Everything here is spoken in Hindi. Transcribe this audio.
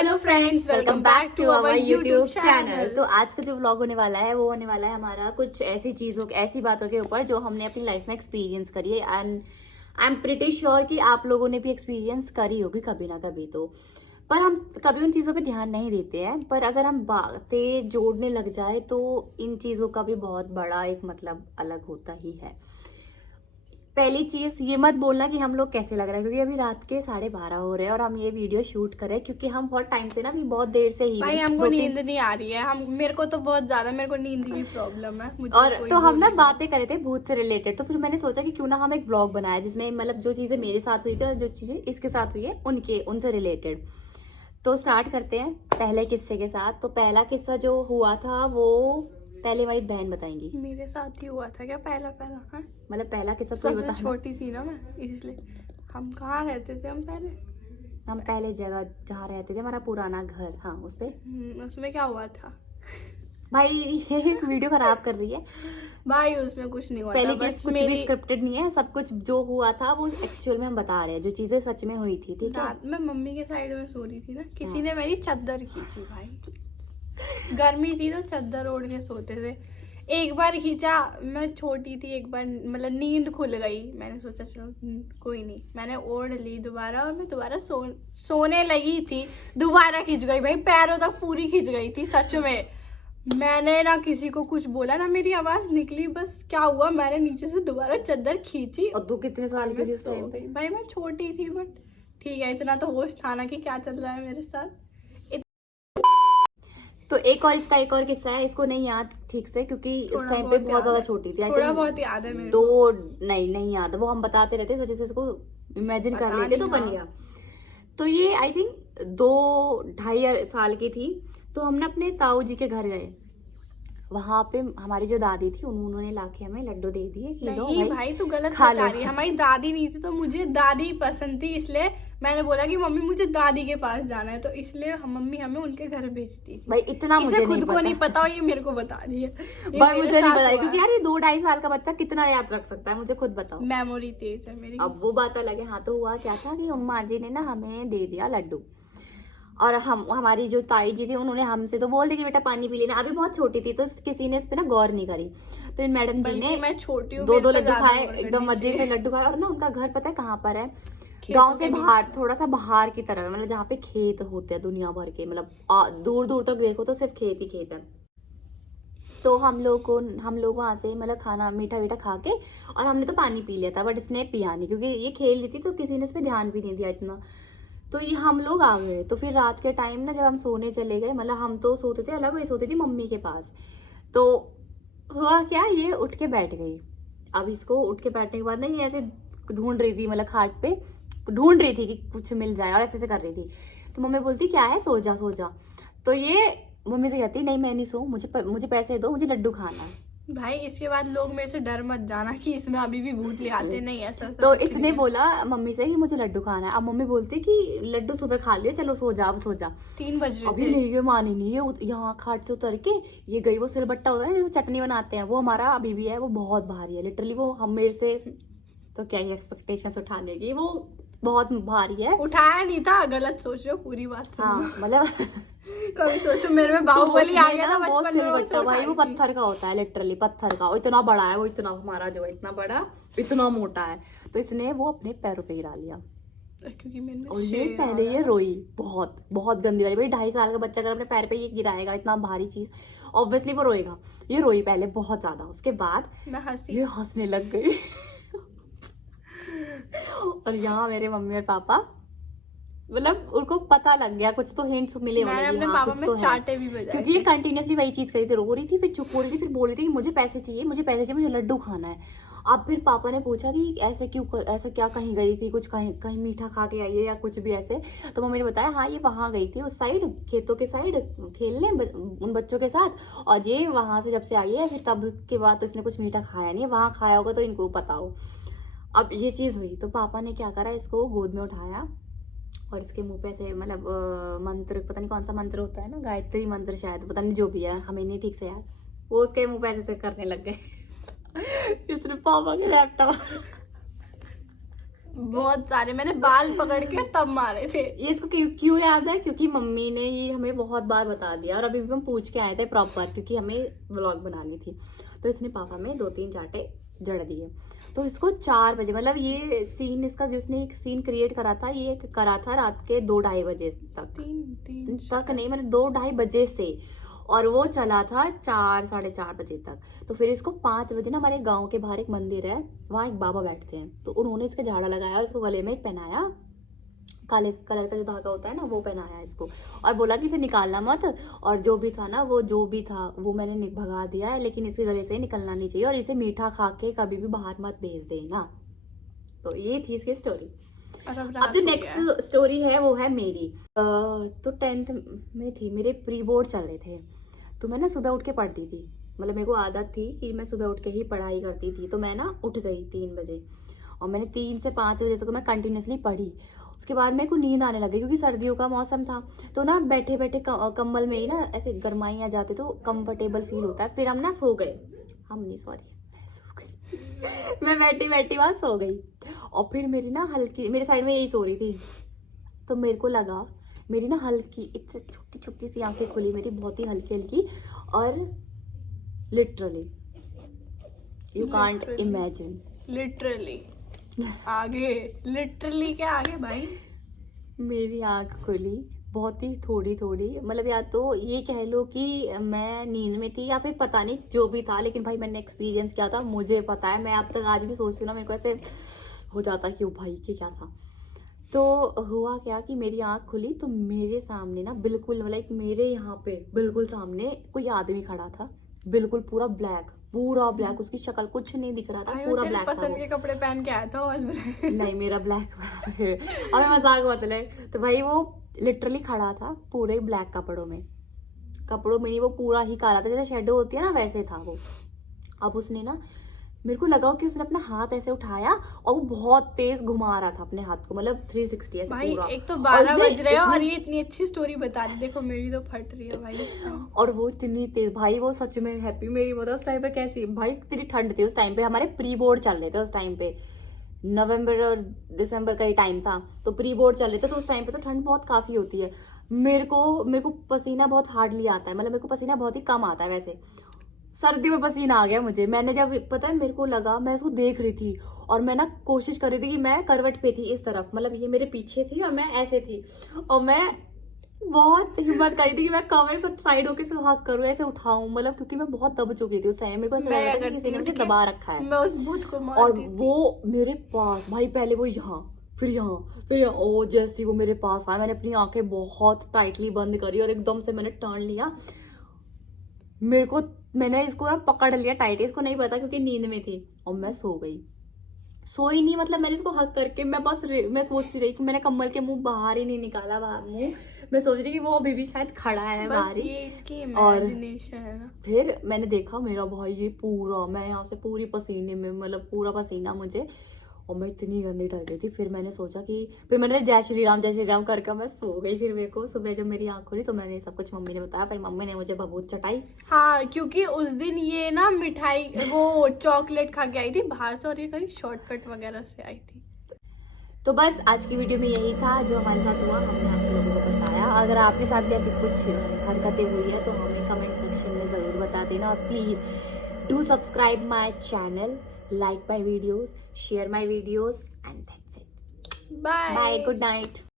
Hello friends, welcome back to our YouTube channel. तो आज का जो व्लॉग होने वाला है वो होने वाला है हमारा कुछ ऐसी चीजों ऐसी बातों के ऊपर जो हमने अपनी लाइफ में एक्सपीरियंस करी है and I am pretty sure कि आप लोगों ने भी एक्सपीरियंस करी होगी कभी ना कभी। तो पर हम कभी उन चीज़ों पे ध्यान नहीं देते हैं, पर अगर हम बातें जोड़ने लग जाए तो इन चीज़ों का भी बहुत बड़ा एक मतलब अलग होता ही है। पहली चीज ये मत बोलना कि हम लोग कैसे लग रहा है, क्योंकि अभी रात के 12:30 हो रहे हैं और हम ये वीडियो शूट कर रहे हैं क्योंकि हम बहुत टाइम से ना अभी बहुत देर से ही भाई हमको नींद नहीं आ रही है। हम मेरे को तो बहुत ज्यादा मेरे को नींद की प्रॉब्लम है मुझे। और तो हम ना बातें कर रहे थे भूत से रिलेटेड, तो फिर मैंने सोचा कि क्यों ना हम एक व्लॉग बनाए जिसमें मतलब जो चीजें मेरे साथ हुई थी और जो चीजें इसके साथ हुई है उनसे रिलेटेड। तो स्टार्ट करते हैं पहले किस्से के साथ। तो पहला किस्सा जो हुआ था वो पहले हमारी बहन बताएंगी। मेरे साथ ही हुआ था क्या पहला है? मतलब पहला किस्सा तो सबसे छोटी थी ना मैं, इसलिए। हम कहाँ रहते थे हम पहले जगह जहाँ रहते थे हमारा पुराना घर, हाँ उस पे। उसमें क्या हुआ था? भाई ये वीडियो खराब कर रही है भाई उसमें कुछ नहीं हुआ पहली था, चीज कुछ भी स्क्रिप्टेड नहीं है, सब कुछ जो हुआ था वो एक्चुअल में हम बता रहे हैं, जो चीजें सच में हुई थी। ठीक है, रात में मम्मी के साइड में सो रही थी ना, किसी ने मेरी चादर खींची। भाई गर्मी थी तो चादर ओढ़ के सोते थे। एक बार खींचा, मैं छोटी थी, एक बार मतलब नींद खुल गई, मैंने सोचा चलो कोई नहीं, मैंने ओढ़ ली दोबारा और मैं दोबारा सोने लगी थी, दोबारा खींच गई। भाई पैरों तक पूरी खींच गई थी सच में। मैंने ना किसी को कुछ बोला ना मेरी आवाज निकली, बस क्या हुआ मैंने नीचे से दोबारा चादर खींची। और तू कितने साल की थी उस टाइम पे? भाई मैं छोटी थी, बट ठीक है, इतना तो होश था ना कि क्या चल रहा है मेरे साथ। तो एक और किस्सा है, इसको नहीं याद ठीक से क्योंकि उस टाइम पे बहुत ज्यादा छोटी थी। थोड़ा बहुत याद है मेरे को। नहीं याद, वो हम बताते रहते सच से इसको इमेजिन कर लेते तो बन गया। तो ये आई थिंक 2-2.5 साल की थी। तो हम ना अपने ताऊ जी के घर गए, वहां पे हमारी जो दादी थी उन्होंने लाके हमें लड्डू दे दिए कि लो भाई तू गलत बता रही है। हमारी दादी नहीं थी तो मुझे दादी पसंद थी, इसलिए मैंने बोला कि मम्मी मुझे दादी के पास जाना है, तो इसलिए मम्मी हमें उनके घर भेजती थी। भाई इतना मुझे खुद को नहीं पता, ये मेरे को बता रही है। भाई मुझे नहीं पता क्योंकि यार ये 2-2.5 साल का बच्चा कितना याद रख सकता है, मुझे खुद बताओ। मेमोरी तेज है मेरी। अब वो बात अलग है। हाँ, तो हुआ क्या था कि उम्मा जी ने ना हमें दे दिया लड्डू, और हमारी जो ताई जी थी उन्होंने हमसे तो बोल दिया कि बेटा पानी पी लेना। अभी बहुत छोटी थी तो किसी ने इस पे ना गौर नहीं करी। तो इन मैडम जी ने मैं छोटी हूँ, 2 लड्डू खाए, एकदम मजे से लड्डू खाए। और ना उनका घर पता है कहाँ पर है? गांव से बाहर, थोड़ा सा बाहर की तरफ, मतलब जहाँ पे खेत होते हैं दुनिया भर के, मतलब दूर दूर तक देखो तो सिर्फ खेत ही खेत है। तो हम लोग वहां से मतलब खाना मीठा खा के, और हमने तो पानी पी लिया था, बट इसने पिया नहीं क्योंकि ये खेल रही थी तो किसी ने इस पे ध्यान भी नहीं दिया इतना। तो ये हम लोग आ गए। तो फिर रात के टाइम ना जब हम सोने चले गए, मतलब हम तो सोते थे अलग, और ये सोती थी मम्मी के पास। तो हुआ क्या, ये उठ के बैठ गई। अब इसको उठ के बैठने के बाद ना ये ऐसे ढूंढ रही थी, मतलब खाट पे ढूंढ रही थी कि कुछ मिल जाए, और ऐसे कर रही थी। तो मम्मी बोलती क्या है, सो जा। तो ये मम्मी से कहती नहीं मैं नहीं सो, मुझे पैसे दो, मुझे लड्डू खाना है। भाई इसके बाद लोग मेरे से डर मत जाना कि इसमें अभी भी भूत ले आते, नहीं ऐसा। तो इसने बोला मम्मी से कि मुझे लड्डू खाना है। अब मम्मी बोलती कि लड्डू सुबह खा लियो, चलो सो जा 3 बज रहे अभी नहीं, ये मानी नहीं, ये यहाँ खाट से उतर के ये गई, वो सिलबट्टा होता है ना जिसमें चटनी बनाते हैं, वो हमारा अभी भी है, वो बहुत भारी है लिटरली। वो हम मेरे से तो क्या ही एक्सपेक्टेशंस उठाने की, वो बहुत भारी है। उठाया नहीं था, गलत सोचो पूरी बात। हाँ मतलब कभी सोचो मेरे में बाहुबली आ गया ना वो बचपन में, सिलबट्टा भाई वो पत्थर का होता है, लिटरली पत्थर का, इतना बड़ा है वो, इतना हमारा जो है इतना बड़ा, इतना मोटा है। तो इसने वो अपने पैरों पे गिरा लिया, क्योंकि मैंने और ये पहले ये रोई बहुत बहुत गंदी वाली। भाई 2.5 साल का बच्चा अगर अपने पैर पे ये गिराएगा इतना भारी चीज, ऑब्वियसली वो रोएगा। ये रोई पहले बहुत ज्यादा, उसके बाद ये हंसने लग गई। और यहाँ मेरे मम्मी और पापा, मतलब उनको पता लग गया, कुछ तो हिंट्स मिले होंगे, अपने हाँ, पापा कुछ में तो चाटे भी बजाए, क्योंकि ये कंटिन्यूअसली वही चीज करी थी, रो रही थी, फिर चुप हो रही थी, फिर बोल रही थी कि मुझे पैसे चाहिए, मुझे लड्डू खाना है। अब फिर पापा ने पूछा कि ऐसे क्यों, ऐसे क्या, कहीं गई थी, कुछ कहीं मीठा खा के आई है या कुछ भी ऐसे। तो मम्मी ने बताया हाँ ये वहां गई थी उस साइड, खेतों के साइड खेलने उन बच्चों के साथ, और ये वहां से जब से आई है फिर तब के बाद तो इसने कुछ मीठा खाया नहीं है, वहां खाया होगा तो इनको पता हो। अब ये चीज हुई तो पापा ने क्या करा, इसको गोद में उठाया और इसके मुंह पे ऐसे मतलब मंत्र, पता नहीं कौन सा मंत्र होता है ना, गायत्री मंत्र शायद, पता नहीं जो भी है, हमें नहीं ठीक से यार, वो उसके मुंह पे ऐसे करने लग गए। इसने पापा के लैपटॉप बहुत सारे, मैंने बाल पकड़ के तब मारे थे। ये इसको क्यों याद है, क्योंकि मम्मी ने ये हमें बहुत बार बता दिया और अभी भी हम पूछ के आए थे प्रॉपर, क्योंकि हमें व्लॉग बनानी थी। तो इसने पापा में 2-3 चांटे जड़ दिए। तो इसको 4 बजे, मतलब ये सीन इसका जिसने एक सीन क्रिएट करा था, ये करा था रात के 2-2:30 बजे तक। तीन तक नहीं, मैंने 2-2:30 बजे से, और वो चला था 4-4:30 बजे तक। तो फिर इसको 5 बजे ना, हमारे गांव के बाहर एक मंदिर है, वहाँ एक बाबा बैठते हैं, तो उन्होंने इसके झाड़ा लगाया और इसको गले में एक पहनाया, काले कलर का जो धागा होता है ना, वो पहनाया इसको, और बोला कि इसे निकालना मत, और जो भी था ना, वो जो भी था वो मैंने भगा दिया है, लेकिन इसके गले से निकलना नहीं चाहिए, और इसे मीठा खा के कभी भी बाहर मत भेज देना। तो ये थी इसकी स्टोरी। अब जो नेक्स्ट स्टोरी है वो है मेरी। तो 10th में थी, मेरे प्री बोर्ड चल रहे थे, तो मैं ना सुबह उठ के पढ़ती थी, मतलब मेरे को आदत थी कि मैं सुबह उठ के ही पढ़ाई करती थी। तो मैं ना उठ गई 3 बजे, और मैंने 3 से 5 बजे तक मैं कंटिन्यूसली पढ़ी। उसके बाद मेरे को नींद आने लगी, क्योंकि सर्दियों का मौसम था, तो ना बैठे बैठे कंबल में ही ना ऐसे गर्माई आ जाती, तो कंफर्टेबल फील होता है। फिर हम ना सो गए, मैं सो गई मैं बैठी बैठी वहां सो गई, और फिर मेरी ना हल्की, मेरे साइड में यही सो रही थी, तो मेरे को लगा मेरी ना हल्की, इससे छोटी छोटी सी आंखें खुली मेरी, बहुत ही हल्की हल्की, और literally you can't imagine, literally आगे, लिटरली क्या आगे भाई, मेरी आंख खुली बहुत ही थोड़ी थोड़ी, मतलब या तो ये कह लो कि मैं नींद में थी, या फिर पता नहीं जो भी था, लेकिन भाई मैंने एक्सपीरियंस किया था, मुझे पता है, मैं अब तक आज भी सोचती हूँ ना, मेरे को ऐसे हो जाता कि ओ भाई कि क्या था। तो हुआ क्या कि मेरी आंख खुली, तो मेरे सामने ना बिल्कुल, मतलब मेरे यहाँ पे बिल्कुल सामने कोई आदमी खड़ा था, बिल्कुल पूरा ब्लैक, उसकी शक्ल कुछ नहीं दिख रहा था, पूरा ब्लैक था। पसंद के कपड़े पहन के आया था और नहीं, मेरा ब्लैक हमें मजाक मतलब। तो भाई वो लिटरली खड़ा था पूरे ब्लैक कपड़ों में नहीं, वो पूरा ही काला था, जैसे शेडो होती है ना, वैसे था वो। अब उसने ना, मेरे को लगा कि उसने अपना हाथ ऐसे उठाया, और वो बहुत तेज घुमा रहा था अपने हाथ को, मतलब 360 ऐसे भाई पूरा। एक तो 12 बज रहे हो और ये इतनी अच्छी स्टोरी बता दी, देखो मेरी तो फट रही है भाई। और वो इतनी तेज, भाई वो सच में हैप्पी, मेरी मतलब उस टाइम पे कैसी भाई, इतनी ठंड थी उस टाइम पे, हमारे प्री बोर्ड चल रहे थे उस टाइम पे, नवंबर और दिसंबर का ही टाइम था, तो प्री बोर्ड चल रहे थे, तो उस टाइम पे तो ठंड बहुत काफी होती है। मेरे को पसीना बहुत हार्डली आता है, मतलब मेरे को पसीना बहुत ही कम आता है, वैसे सर्दी में पसीना आ गया मुझे। मैंने जब, पता है, मेरे को लगा, मैं इसको देख रही थी, और मैं ना कोशिश कर रही थी कि मैं करवट पे थी इस तरफ, मतलब ये मेरे पीछे थी और मैं ऐसे थी, और मैं बहुत हिम्मत करी थी कि मैं कम ऐसे साइड होके से हक करूँ, ऐसे उठाऊं, मतलब क्योंकि मैं बहुत दब चुकी थी उस टाइम, मेरे को ऐसा लग रहा था कि किसी ने मुझे दबा रखा है, मैं उस भूत को मार और दी थी। वो मेरे पास, भाई पहले वो यहाँ, फिर यहाँ, ओ जैसी वो मेरे पास आया, मैंने अपनी आंखें बहुत टाइटली बंद करी, और एकदम से मैंने टर्न लिया, मैंने इसको ना पकड़ लिया टाइट, इसको नहीं पता क्योंकि नींद में थी, और मैं सोई नहीं, मतलब मैंने इसको हक करके, मैं सोच रही कि मैंने कम्बल के मुंह बाहर ही नहीं निकाला, मुंह मैं सोच रही कि वो अभी भी शायद खड़ा है बाहर ही, ये इसकी इमेजिनेशन है ना। फिर मैंने देखा मेरा भाई ये पूरा, मैं यहाँ से पूरी पसीने में, मतलब पूरा पसीना मुझे, और मैं इतनी गंदी डर गई थी। फिर मैंने सोचा कि, फिर मैंने जय श्री राम करके मैं सो गई। फिर मेरे को सुबह जब मेरी आँख खुली तो मैंने सब कुछ मम्मी ने बताया, फिर मम्मी ने मुझे भभूत चटाई। हाँ, क्योंकि उस दिन ये ना मिठाई, वो चॉकलेट खा के आई थी बाहर से, और ये कहीं शॉर्टकट वगैरह से आई थी। तो बस आज की वीडियो में यही था जो हमारे साथ हुआ, हमने आप लोगों को बताया। अगर आपके साथ भी ऐसी कुछ हरकतें हुई है तो हमें कमेंट सेक्शन में ज़रूर बता देना, और please do subscribe my channel, like my videos, share my videos, and that's it. Bye. Bye. Good night.